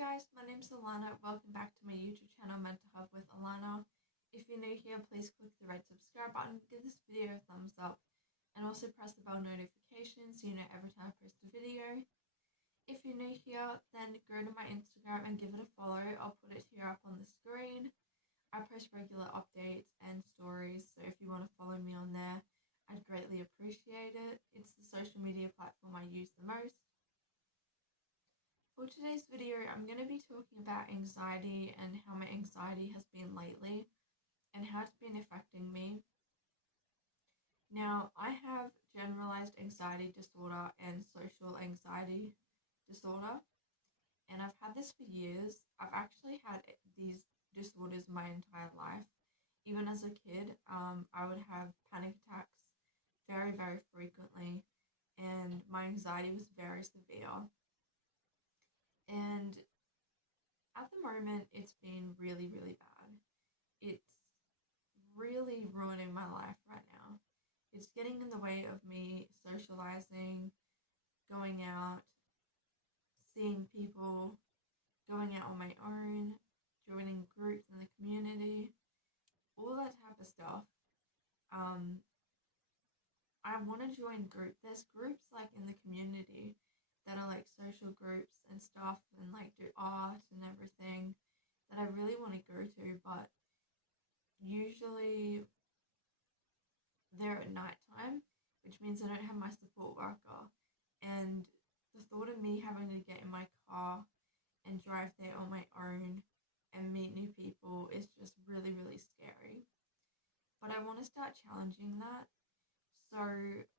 guys, my name's Alana. Welcome back to my YouTube channel, Mental Health with Alana. If you're new here, please click the red subscribe button, give this video a thumbs up, and also press the bell notification so you know every time I post a video. If you're new here, then go to my Instagram and give it a follow. I'll put it here up on the screen. I post regular updates and stories, so if you want to follow me on there, I'd greatly appreciate it. It's the social media platform I use the most. For today's video, I'm going to be talking about anxiety and how my anxiety has been lately and how it's been affecting me. Now, I have generalized anxiety disorder and social anxiety disorder, and I've had this for years. I've actually had these disorders my entire life. Even as a kid, I would have panic attacks very, very frequently, and my anxiety was very severe. And at the moment, it's been really, really bad. It's really ruining my life right now. It's getting in the way of me socializing, going out, seeing people, going out on my own, joining groups in the community, all that type of stuff. I want to join groups. There's groups like in the community that are like social groups and stuff and like do art and everything that I really want to go to, but usually they're at nighttime, which means I don't have my support worker. And the thought of me having to get in my car and drive there on my own and meet new people is just really, really scary. But I want to start challenging that. So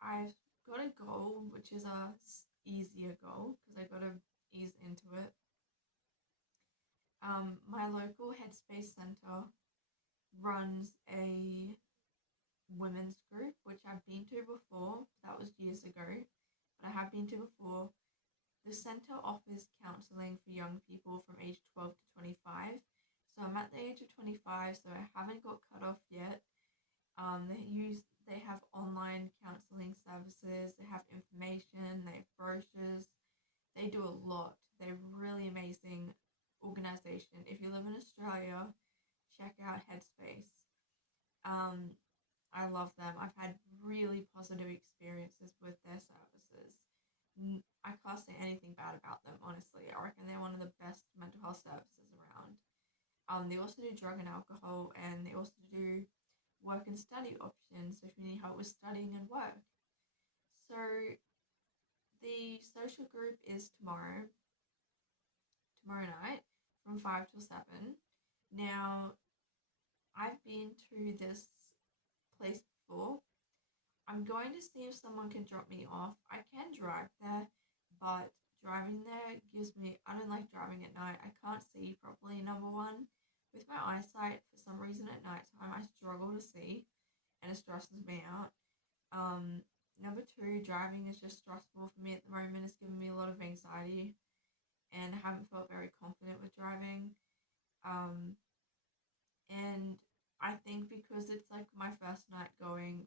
I've got a goal, which is a easier goal because I got to ease into it. My local Headspace Centre runs a women's group, which I've been to before. That was years ago, but I have been to before. The centre offers counselling for young people from age 12 to 25. So I'm at the age of 25, so I haven't got cut off yet. They have online counselling services, they have information, they have brochures, they do a lot. They're really amazing organisation. If you live in Australia, check out Headspace. I love them. I've had really positive experiences with their services. I can't say anything bad about them, honestly. I reckon they're one of the best mental health services around. They also do drug and alcohol, and they also do work and study options, so if you need help with studying and work. So the social group is tomorrow night from 5 till 7. Now, I've been to this place before. I'm going to see if someone can drop me off. I can drive there, but driving there I don't like driving at night. I can't see properly, number one. With my eyesight, for some reason at night time, I struggle to see, and it stresses me out. Number two, driving is just stressful for me at the moment. It's giving me a lot of anxiety, and I haven't felt very confident with driving. And I think because it's like my first night going,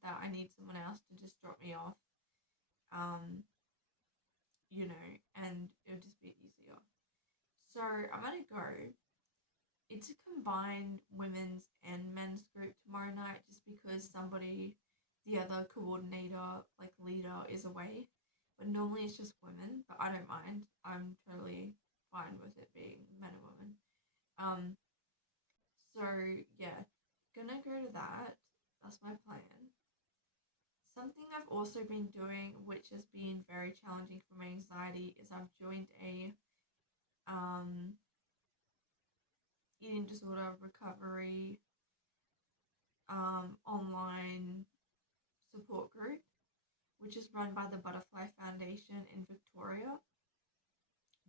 that I need someone else to just drop me off, and it'll just be easier. So I'm gonna go. It's a combined women's and men's group tomorrow night just because the other coordinator, like leader, is away. But normally it's just women, but I don't mind. I'm totally fine with it being men and women. So yeah, gonna go to that. That's my plan. Something I've also been doing, which has been very challenging for my anxiety, is I've joined a eating disorder recovery online support group, which is run by the Butterfly Foundation in Victoria.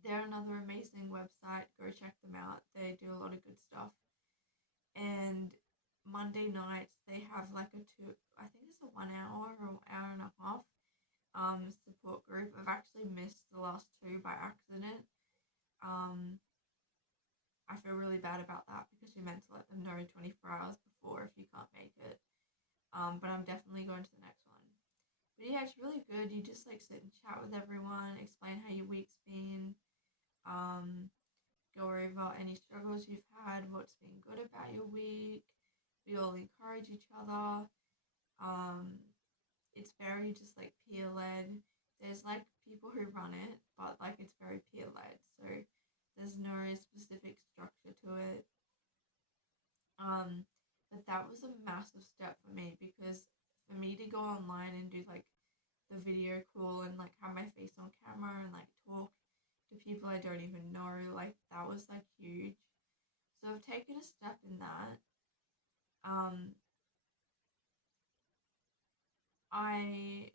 They're another amazing website. Go check them out. They do a lot of good stuff. And Monday nights they have like I think it's a 1 hour or hour and a half support group. I've actually missed the last two by accident. I feel really bad about that because you're meant to let them know 24 hours before if you can't make it. But I'm definitely going to the next one. But yeah, it's really good. You just like sit and chat with everyone, explain how your week's been, go over any struggles you've had, what's been good about your week. We all encourage each other. It's very just like peer led. There's like people who run it, but like it's very peer led. So there's no specific structure to it. But that was a massive step for me, because for me to go online and do like the video call and like have my face on camera and like talk to people I don't even know, like that was like huge. So I've taken a step in that. I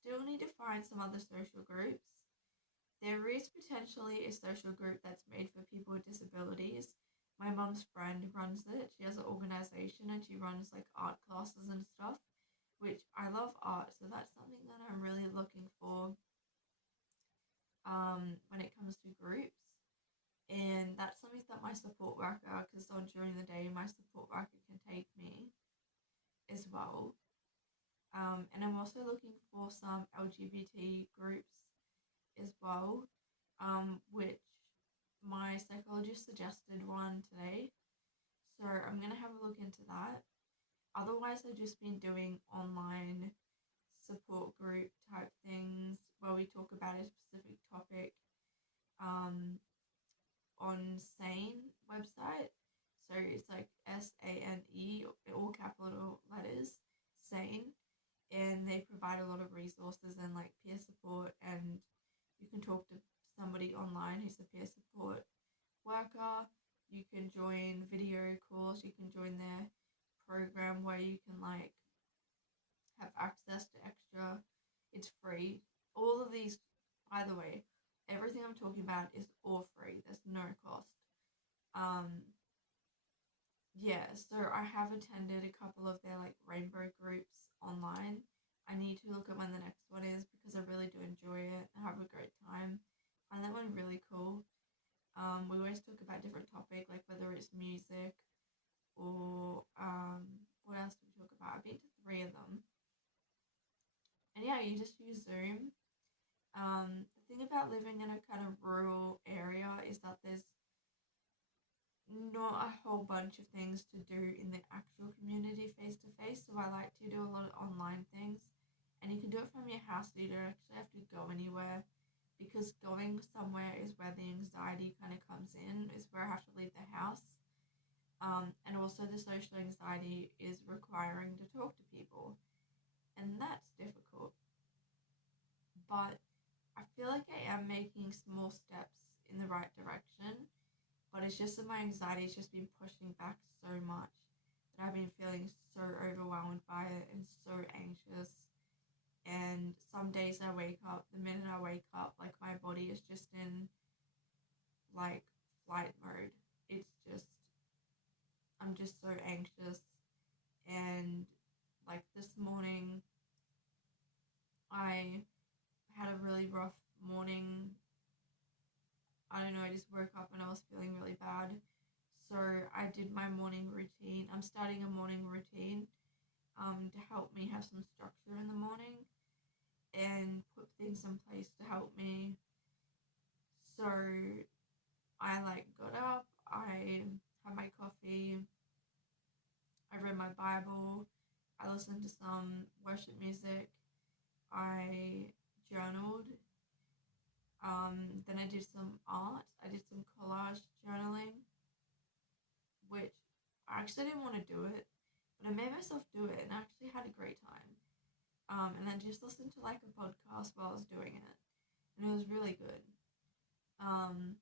still need to find some other social groups. There is potentially a social group that's made for people with disabilities. My mum's friend runs it. She has an organization and she runs like art classes and stuff, which I love art, so that's something that I'm really looking for when it comes to groups. And that's something that my support worker, because on during the day my support worker can take me as well. And I'm also looking for some LGBT groups as well, which my psychologist suggested one today. So I'm going to have a look into that. Otherwise, I've just been doing online support group type things where we talk about a specific topic on Sane website. So it's like SANE, all capital letters, Sane. And they provide a lot of resources and like peer support, and you can talk to somebody online who's a peer support worker. You can join video calls, you can join their program where you can like have access to extra. It's free. All of these, by the way, everything I'm talking about is all free. There's no cost. Um, yeah, so I have attended a couple of their like rainbow groups online. I need to look at when the next one is, because I really do enjoy it and have a great time. I find that one really cool. We always talk about different topic, like whether it's music or what else do we talk about? I've been to 3 of them. And yeah, you just use Zoom. The thing about living in a kind of rural area is that there's not a whole bunch of things to do in the actual community face to face. So I like to do a lot of online things, and you can do it from your house. So you don't actually have to go anywhere, because going somewhere is where the anxiety kind of comes in. Is where I have to leave the house. And also the social anxiety is requiring to talk to people, and that's difficult. But I feel like I am making small steps in the right direction, but it's just that my anxiety has just been pushing back so much that I've been feeling so overwhelmed by it and so anxious. And some days I wake up, the minute I wake up, like my body is just in like flight mode. It's just, I'm just so anxious. And like this morning, I had a really rough morning. I don't know, I just woke up and I was feeling really bad. So I did my morning routine. I'm starting a morning routine to help me have some structure in the morning and put things in place to help me. So I like got up, I had my coffee, I read my Bible, I listened to some worship music, I journaled, then I did some art, I did some collage journaling, which I actually didn't want to do it, but I made myself do it and I actually had a great time. And then just listened to like a podcast while I was doing it, and it was really good. Um,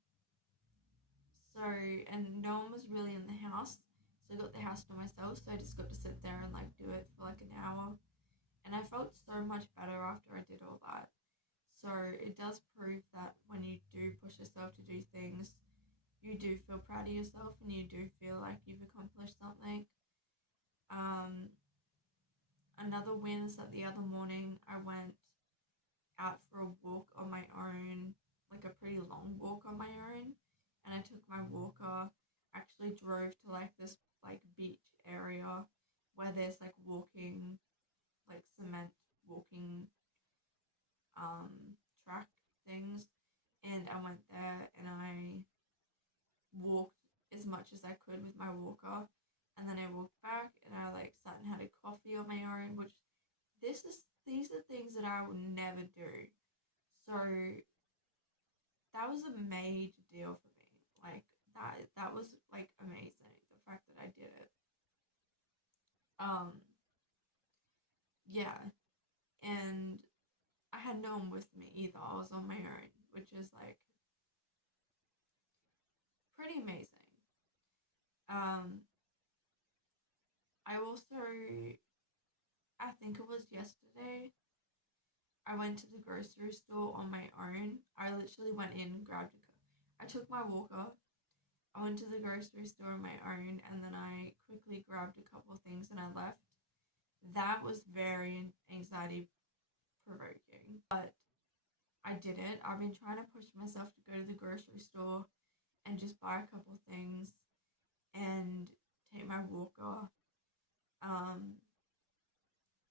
so, and no one was really in the house, so I got the house to myself, so I just got to sit there and like do it for like an hour, and I felt so much better after I did all that. So it does prove that when you do push yourself to do things, you do feel proud of yourself and you do feel like you've accomplished something. Another win is that the other morning I went out for a walk on my own, like a pretty long walk on my own, and I took my walker, actually drove to like this like beach area where there's like walking, like cement walking track things, and I went there and I walked as much as I could with my walker, and then I walked back and I like sat and had a coffee on my own, which these are things that I would never do. So that was a major deal for me. Like that was like amazing. The fact that I did it. Um yeah, and I had no one with me either. I was on my own, which is like pretty amazing. Um I also, I think it was yesterday, I went to the grocery store on my own. I literally went in and grabbed I took my walker. I went to the grocery store on my own, and then I quickly grabbed a couple of things and I left. That was very anxiety provoking, but I did it. I've been trying to push myself to go to the grocery store and just buy a couple of things and take my walker. Um,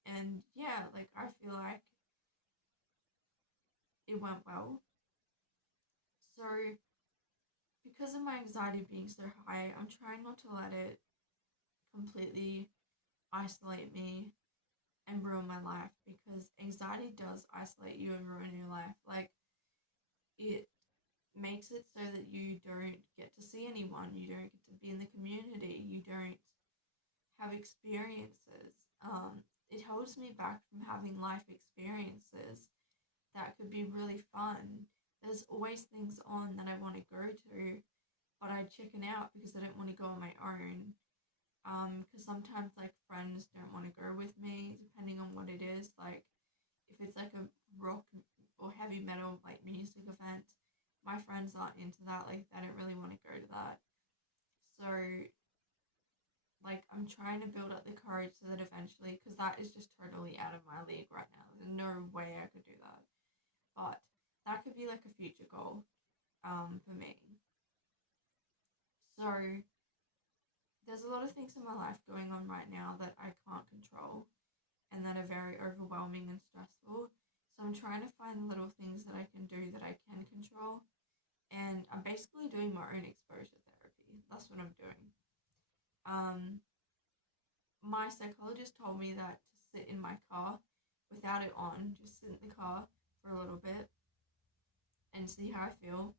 and yeah, like I feel like it went well. So because of my anxiety being so high, I'm trying not to let it completely isolate me and ruin my life, because anxiety does isolate you and ruin your life. Like, it makes it so that you don't get to see anyone, you don't get to be in the community, you don't have experiences. It holds me back from having life experiences that could be really fun. There's always things on that I want to go to, but I chicken out because I don't want to go on my own. Because sometimes like friends don't want to go with me, depending on what it is. Like if it's like a rock or heavy metal like music event, my friends aren't into that. Like they don't really want to go to that. So like I'm trying to build up the courage so that eventually, because that is just totally out of my league right now. There's no way I could do that. But that could be like a future goal for me. So there's a lot of things in my life going on right now that I can't control and that are very overwhelming and stressful. So I'm trying to find little things that I can do that I can control. And I'm basically doing my own exposure therapy. That's what I'm doing. Um, my psychologist told me that to sit in my car without it on, just sit in the car for a little bit and see how I feel.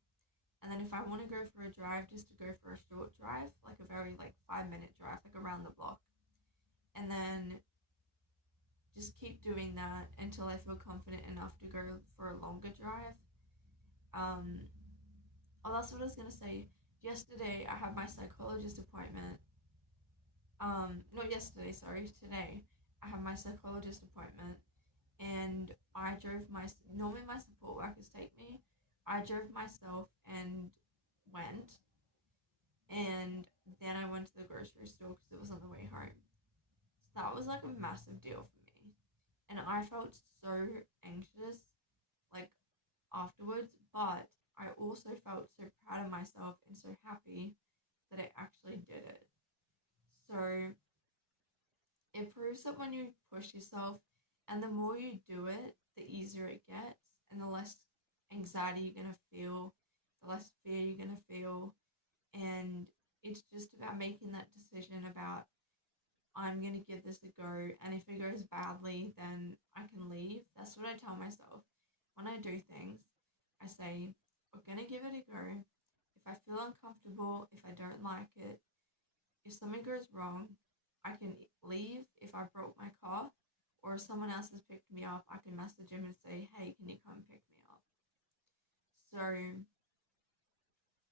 And then if I want to go for a drive, just to go for a short drive, like a very like 5 minute drive, like around the block. And then just keep doing that until I feel confident enough to go for a longer drive. Um, oh, that's what I was gonna say. Yesterday I had my psychologist appointment. Not yesterday, sorry, today I had my psychologist appointment, and I drove normally my support workers take me. I drove myself and went, and then I went to the grocery store because it was on the way home. So that was like a massive deal for me, and I felt so anxious, like afterwards, but I also felt so proud of myself and so happy that I actually did it. So it proves that when you push yourself and the more you do it, the easier it gets and the less anxiety you're going to feel, the less fear you're going to feel. And it's just about making that decision about, I'm going to give this a go. And if it goes badly, then I can leave. That's what I tell myself. When I do things, I say, we're going to give it a go. If I feel uncomfortable, if I don't like it, if something goes wrong, I can leave if I broke my car, or if someone else has picked me up, I can message him and say, hey, can you come pick me up? So,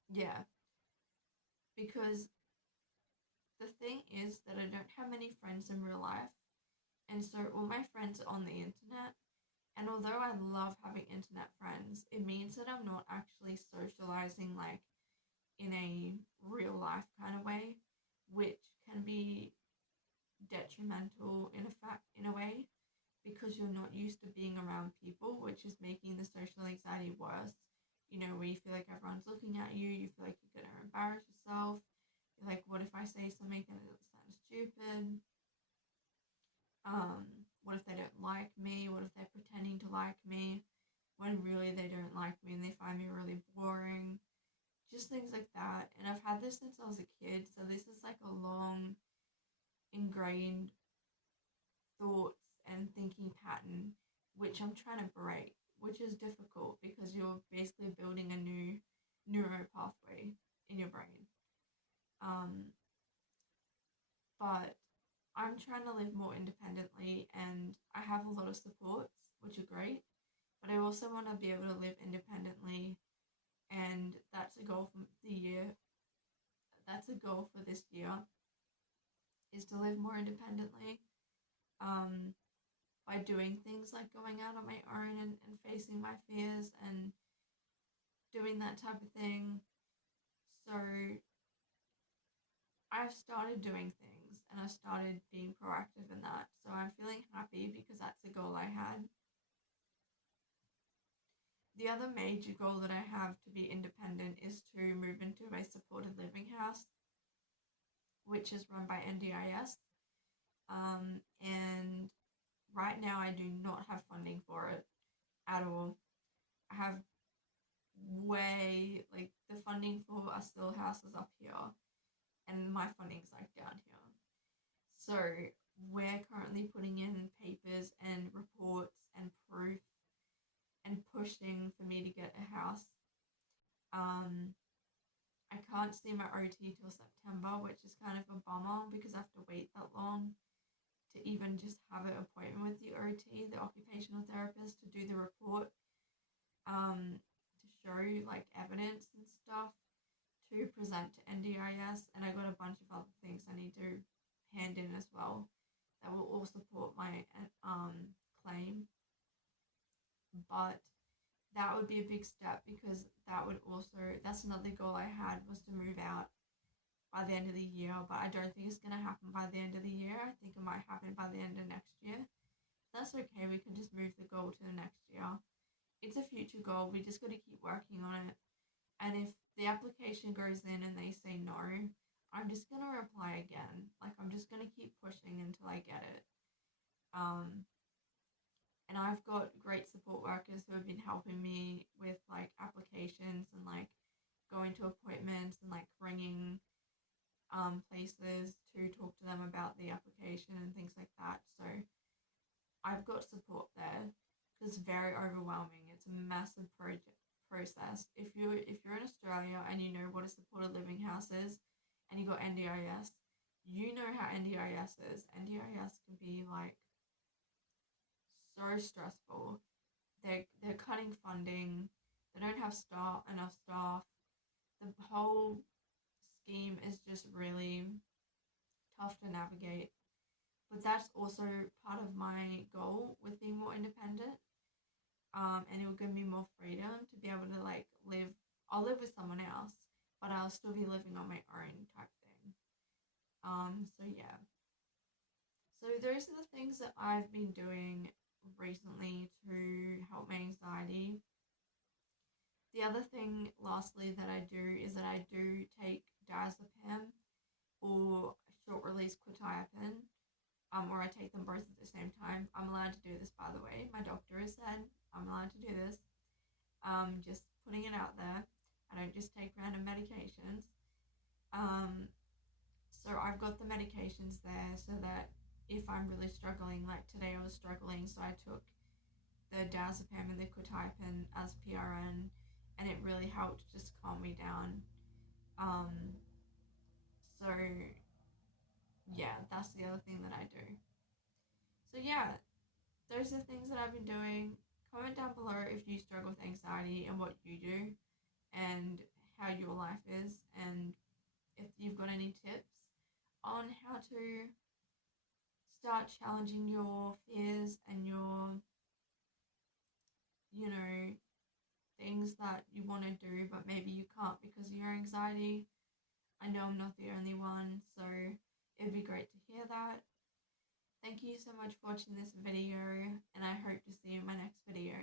yeah, because the thing is that I don't have many friends in real life, and so all my friends are on the internet. And although I love having internet friends, it means that I'm not actually socializing like in a real life kind of way, which can be detrimental in a way, because you're not used to being around people, which is making the social anxiety worse. You know, where you feel like everyone's looking at you, you feel like you're gonna embarrass yourself. You're like, what if I say something and it sounds stupid? What if they don't like me? What if they're pretending to like me? when really they don't like me and they find me really boring. Just things like that. And I've had this since I was a kid, so this is like a long ingrained thoughts and thinking pattern which I'm trying to break, which is difficult because you're basically building a new neuro pathway in your brain. But I'm trying to live more independently, and I have a lot of supports, which are great. But I also want to be able to live independently, and that's a goal for the year. That's a goal for this year, is to live more independently. By doing things like going out on my own and facing my fears and doing that type of thing. So I've started doing things and I started being proactive in that. So I'm feeling happy because that's a goal I had. The other major goal that I have to be independent is to move into a supported living house, which is run by NDIS. And right now I do not have funding for it at all. I have the funding for a still house is up here and my funding's like down here. So we're currently putting in papers and reports and proof and pushing for me to get a house. I can't see my OT till September, which is kind of a bummer because I have to wait that long to even just have an appointment with the OT, the occupational therapist, to do the report, to show like evidence and stuff to present to NDIS. And I got a bunch of other things I need to hand in as well that will all support my claim. But that would be a big step because that's another goal I had, was to move out by the end of the year, but I don't think it's going to happen by the end of the year. I think it might happen by the end of next year. That's okay, we can just move the goal to the next year. It's a future goal, we just got to keep working on it. And if the application goes in and they say no, I'm just going to reply again. Like, I'm just going to keep pushing until I get it. And I've got great support workers who have been helping me with like applications and like going to appointments and like ringing places to talk to them about the application and things like that. So I've got support there. It's very overwhelming. It's a massive process. If you're in Australia and you know what a supported living house is and you got NDIS, you know how NDIS is. NDIS can be like so stressful. They're cutting funding. They don't have enough staff. The whole scheme is just really tough to navigate. But that's also part of my goal with being more independent. And it will give me more freedom to be able to like live. I'll live with someone else, but I'll still be living on my own type thing. So yeah. So those are the things that I've been doing recently to help my anxiety. The other thing, lastly, that I do is that I do take diazepam or short release quetiapine, or I take them both at the same time. I'm allowed to do this, by the way. My doctor has said I'm allowed to do this. Just putting it out there. I don't just take random medications. So I've got the medications there so that if I'm really struggling, like today I was struggling, so I took the diazepam and the quetiapine as PRN, and it really helped just calm me down. So yeah, that's the other thing that I do. So yeah, those are the things that I've been doing. Comment down below if you struggle with anxiety and what you do and how your life is, and if you've got any tips on how to start challenging your fears and your, things that you want to do but maybe you can't because of your anxiety. I know I'm not the only one, so it'd be great to hear that. Thank you so much for watching this video, and I hope to see you in my next video.